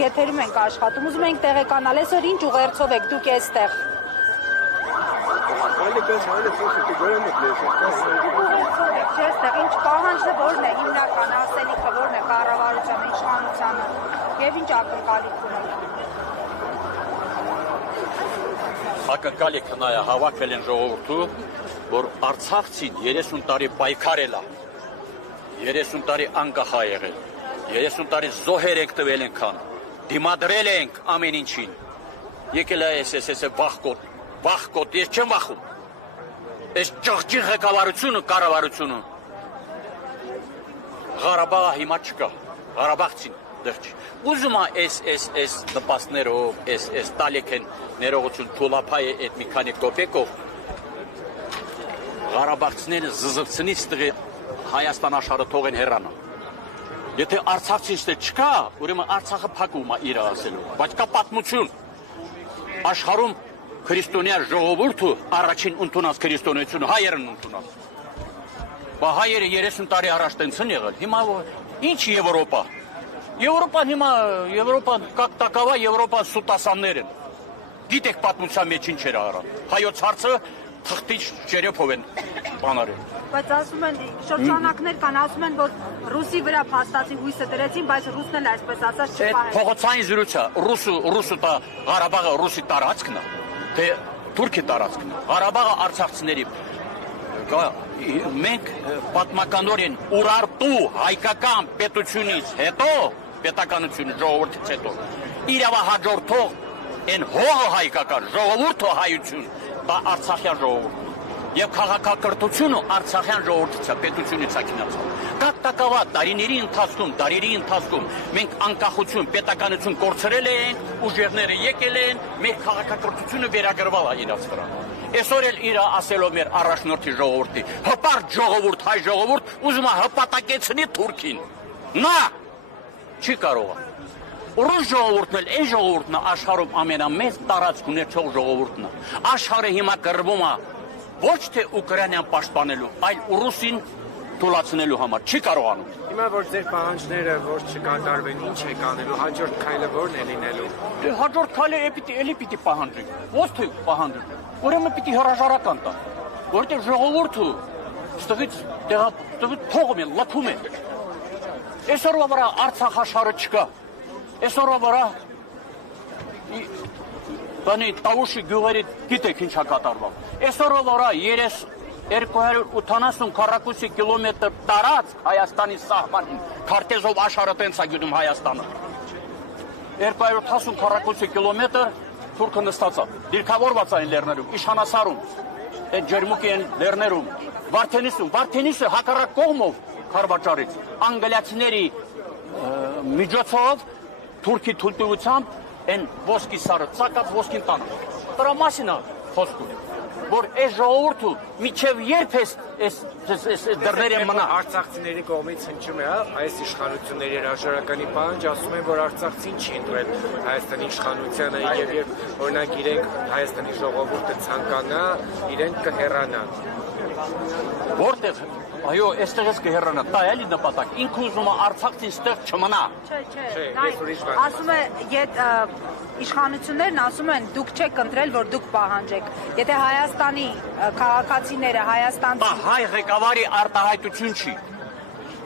եթերում ենք աշխատում, ուզում ենք տեղեկանալ, այսօր ինչ ուղերձով եք դուք այստեղ։ Չէ, այստեղ ինչ պահանջը որն է, հիմնական ասելիքը որն է կառավարության, իշխանությանը եւ ինչ ակնկալիք ունեք։ Ակնկալիքը նա է հավաքվել են ժողովուրդը, որ Արցախցին 30 տարի պայքարել է, 30 տարի անկախ է եղել, 30 տարի զոհեր եք տվել ենքան, դիմադրել ենք ամեն ինչին, եկել է այս վախկոտ, ես չեմ վախում, այս ճղճիղ ղեկավարությունը, կառավարությունը, Ղարաբաղը հիմա չկա, Ղարաբաղցին դեռ չի, ուզում է այս նպաստներով, այս տալիք են ներողություն թուլապայ է այդ մի քանի կոպեկով, Ղարաբաղցիները զզվցնից տղի Հայաստան աշխարհը թողեն հեռանա։ Եթե Արցախցիստը չկա, ուրեմն Արցախը փակում է իր ասելու, բայց կա պատմություն։ Աշխարհում քրիստոնյա ժողովուրդը առաջին ընդունած քրիստոնեությունը հայերն ընդունած։ Բա հայերը 30 տարի առաջ տենց են եղել։ Հիմա ինչ Եվրոպա։ Եվրոպան հիմա Եվրոպան կակտակավա Եվրոպան սուտասաններ են։ Գիտեք պատմության մեջ ինչ էր արել։ Հայոց հարցը թղթիչ ջերեփով են բանարել։ Բայց ասում են շրջանակներ կան, ասում են, որ ռուսի վրա փաստացի հույսը դրեցին, բայց ռուսն էլ այսպես ասած չփահել։ Փողոցային զրույցը, ռուսը դա Ղարաբաղը ռուսի տարածքն է, թե թուրքի տարածքն է։ Ղարաբաղը արցախցիների մենք պատմականորեն ուրարտու հայկական պետությունից հետո, պետականությունը ժողովրդից հետո, իրավահաջորդող են հողը հայկական, ժողովուրդը հայություն, դա Արցախյան ժողովուրդ։ Եվ քաղաքակրթությունը Արցախյան ժողովրդից է, պետությունից է գնացել։ Կատակավա տարիների ընթացքում մենք անկախություն, պետականություն կորցրել ենք, ուժերները եկել են, մեր քաղաքակրթությունը վերագրվել է իրաց վրա։ Այսօր էլ իր ասելով մեր առաջնորդի ժողովրդի, հպարտ ժողովուրդ, հայ ժողովուրդ, ուզում է հպատակեցնի Թուրքին։ Նա չի կարող է։ Ռուս ժողովուրդն էլ այն ժողովուրդն է աշխարհում ամենամեծ տարածք ունեցող ժողովուրդն է։ Աշխարհը հիմա կռվում է ոչ թե Ուկրաինան պաշտպանելու, այլ ռուսին թույլատնելու համար չի կարողանում։ Հիմա որ ձեր պահանջները որ չկատարվեն, ինչ եք անելու, հաջորդ քայլը ո՞րն է լինելու։ Դե հաջորդ քայլը էլի պիտի պահանջի։ Ոչ թե պահանջի։ Ուրեմն պիտի հրաժարական տա, որտեղ ժողովուրդը ստղից թողում է, լքում է։ Այսօրվա վրա Արցախ աշխարհը չկա։ Այսօրվա վրա բանի Տավուշի գյուղերի գիտեք ինչ է կատարվում։ Այսօրվա վրա 280 քառակուսի կիլոմետր տարածք Հայաստանի սահմանին, քարտեզով աշխարհը տենց է գնում Հայաստանը։ 280 քառակուսի կիլոմետր թուրքը նստած է, դիրքավորված այն լեռներում, իշխանասարում, այդ ջերմուկի են լեռներում, Վարդենիսը հակառակ կողմով Խարվաճարից, անգլիացիների միջոցով թուրքի թույլտվությամբ են ոսկի սարը ծակած ոսկին տանը։ Դրա մասին է խոսքը, որ այս ժողովուրդը միջև երբ այս դռները մնա։ Արցախցիների կողմից հնչում է, այս իշխանությունների հրաժարականի պահանջ, ասում են, որ Արցախցին չի ընդունել Հայաստանի իշխանությանը եւ օրինակ իրենք Հայաստանի ժողովուրդը ցանկանա, իրենք կհեռանան։ Որտեղ այո, այստեղ էս կհեռանա, դա էլի նպատակ, ինքը ուզում է Արցախցին ստեղ չմնա։ Չէ, ասում է, իշխանություններն ասում են, դուք չեք ընտրել, որ դուք պահանջեք։ Եթե Հայաստանի քաղաքացիները, Հայաստանցի… Դա հայ ղեկավարի արտահայտություն չի,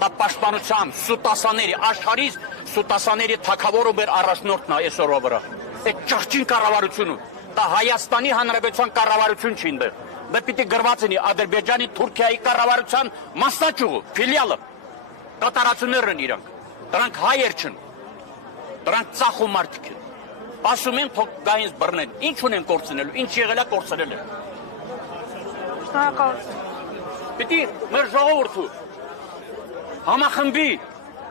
դա պաշտպանության, սուտասաների, աշխարհից սուտասաների թագավորը մեր առաջնորդն է այսօրվա վրա։ Այդ ճղճին կառավարությունը, դա Հայաստանի Հանրապետության կառավարություն չի այնտեղ։ Դա պիտի գրված լինի Ադրբեջանի, Թուրքիայի կառավարության մասնաճյուղը, ֆիլիալը, կատարածություններն են իրանք, դրանք հայեր չեն, դրանք ծախում մարդիկ են, ասում են թող գայինց բռնեն, ինչ ունեն կորցնելու, ինչ եղել է կորցնել են։ Պիտի մեր ժողովուրդը համախմբի,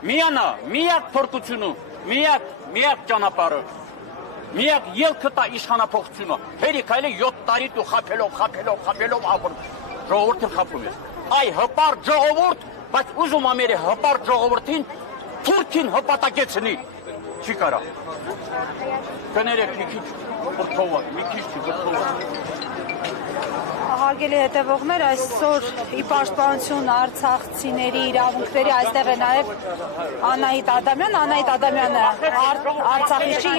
միանա, միակ փրկությունը, միակ ճանապարհը, միակ ելքը տա իշխանափոխությունը, հերիք այլ 7 տարի դու խափելով ապրում, ժողովուրդը խափում ես։ Այ հպարտ ժողովուրդ, բայց ուզում ամեր է հպարտ ժողովրդին թուրքին հպատակեցնի, չի կարա։ Կներեք մի քիչ բրթովակ, մի քիչ չի բրթովակ։ Հարգելի հետևողներ, այսօր ի պաշտպանություն արցախցիների իրավունքների այստեղ է նաև Անահիտ Ադամյանը, Արցախից չի,